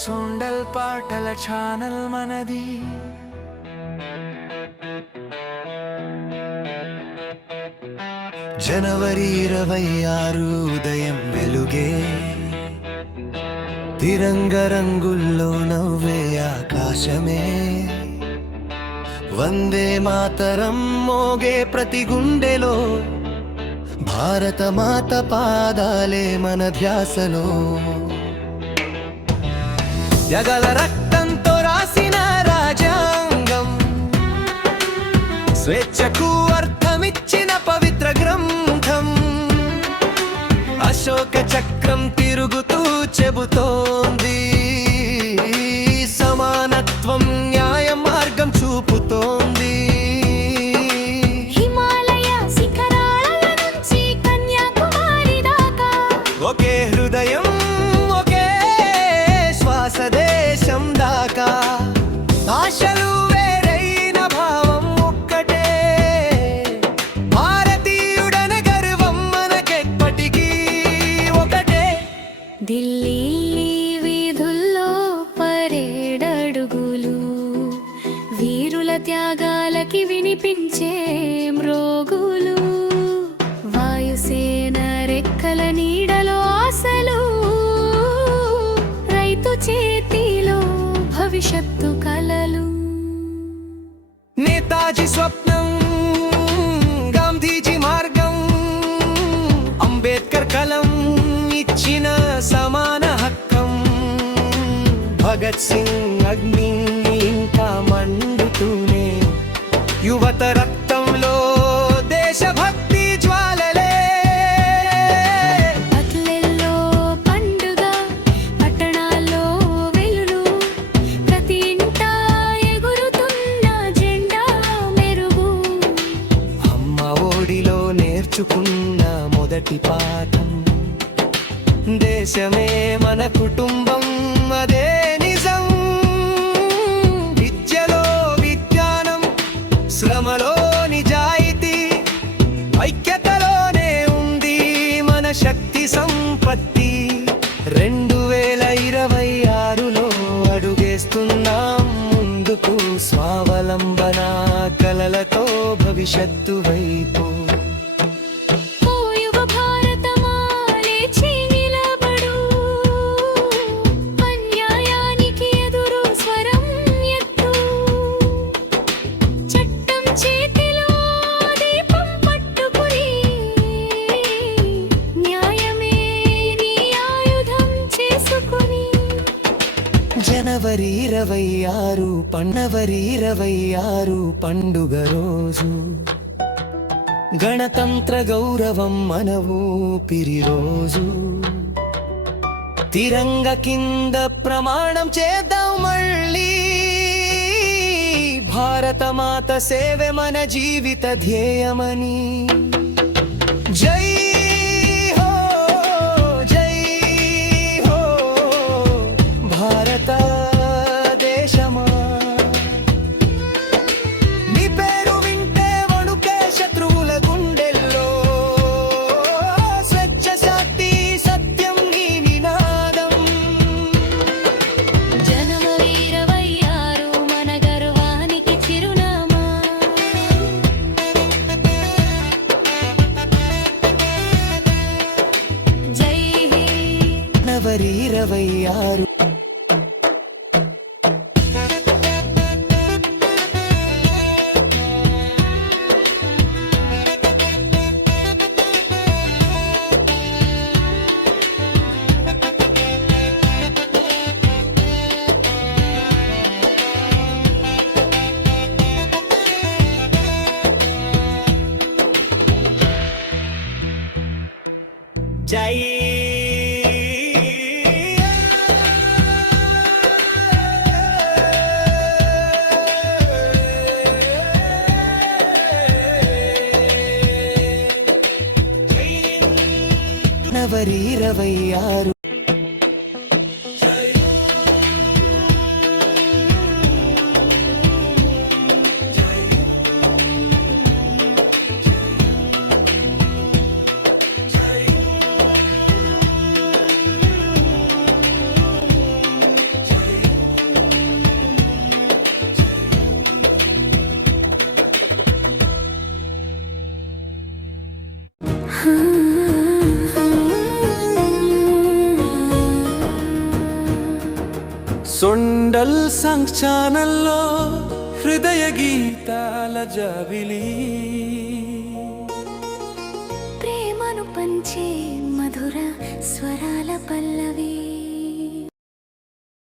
సుండల్ పాటల ఛానల్ మనది. జనవరి 26 ఉదయం వెలుగే, తిరంగ రంగుల్లో నవ్వే ఆకాశమే, వందే మాతరం మోగే ప్రతి గుండెలో, భారత మాత పాదాలే మన ధ్యాసలో. జగల రక్తంతో రాసిన రాజ్యాంగం, స్వేచ్ఛకు అర్థమిచ్చిన పవిత్ర గ్రంథం, అశోక చక్రం తిరుగుతూ చెబుతోంది, సమానత్వం న్యాయ మార్గం చూపుతోంది. హిమాలయ శిఖరాల నుంచి కన్యాకుమారి దాకా ఒకే హృదయం, ఒకే శ్వాస, దేశం దాకా. భాషలు వేరైన భావం ఒక్కటే, భారతీయుడన గర్వం మనకెప్పటికీ ఒకటే. ఢిల్లీ వీధుల్లో పరేడడుగులు, వీరుల త్యాగాలకి వినిపించే మ్రోగులు, వాయుసేన రెక్కల నీడలో ఆశలు, రైతు చేతిలో భవిష్యత్తు కలలు. నేతాజీ స్వప్నం, గాంధీజీ మార్గం, అంబేద్కర్ కలం ఇచ్చిన సమాన హక్కం, భగత్ సింగ్ అగ్ని ఇంకా మండుతూనే, యువత రక్తంలో దేశభక్తి జ్వాలలే. పల్లెల్లో పండుగ, పట్టణాల్లో వెలుగు, ప్రతి ఇంటా ఎగురుతున్న జెండా మెరుగు. అమ్మ ఒడిలో నేర్చుకున్న మొదటి పాఠం, దేశమే మన కుటుంబం, అదే నిజం. విద్యలో విజ్ఞానం, శ్రమలో నిజాయితీ, ఐక్యతలోనే ఉంది మన శక్తి సంపత్తి. 2026లో అడుగేస్తున్నాం ముందుకు, స్వావలంబన కలలతో భవిష్యత్తు వైపు. ఓయువ భారతమా లేచి నిలబడు, అన్యాయానికి ఎదురు స్వరం ఎత్తు, చట్టం చేతిలో దీపం పట్టుకుని, న్యాయమే నీ ఆయుధం చేసుకుని. జనవరి 26 పండుగ రోజు, గణతంత్ర గౌరవం మన ఊపిరి రోజు. తిరంగ కింద ప్రమాణం చేద్దాం మళ్ళీ, భారత మాత సేవే మన జీవిత ధ్యేయమని. జై హో, జై హో భారత దేశమా. నీ పేరు వింటే వణుకే శత్రువుల గుండెల్లో, స్వేచ్ఛ శాంతి సత్యం నీ నినాదం. జనవరి 26 మన గర్వానికి చిరునామా. జై హింద్. జనవరి 26. జై జనవరి 26. సొండల్ సంగ్ ఛానల్లో హృదయ గీతాల జాబిలి ప్రేమను పంచే మధుర స్వరాల పల్లవి